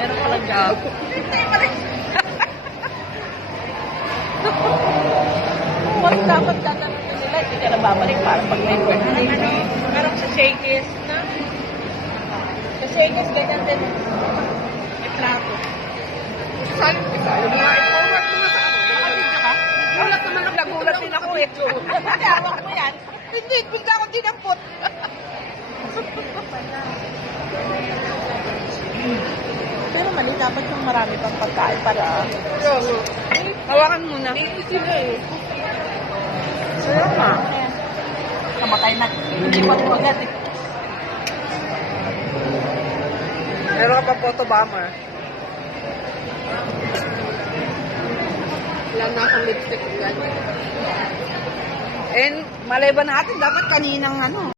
Meron palang job. Kung dapat tatanungin nila, hindi ka na babalik para pag may birthday. Parang sa Shakey's na. Sa Shakey's, ganyan din. May plato. Saling kita. Yung mga i-forward mo na sa ano. Nakabidyo ka? Nagulat naman ako. Nagulat din ako eh. Hindi, awak mo yan. Hindi, bigla akong dinampot. Pero mali, dapat yung marami pang pagkain para... Hawakan muna. Sila eh. Sila nga. Kamatay na. Hindi pa tumagat eh. Meron ka pa photo bomber. Wala na akong lipstick yan. And malay ba natin, dapat kaninang ano.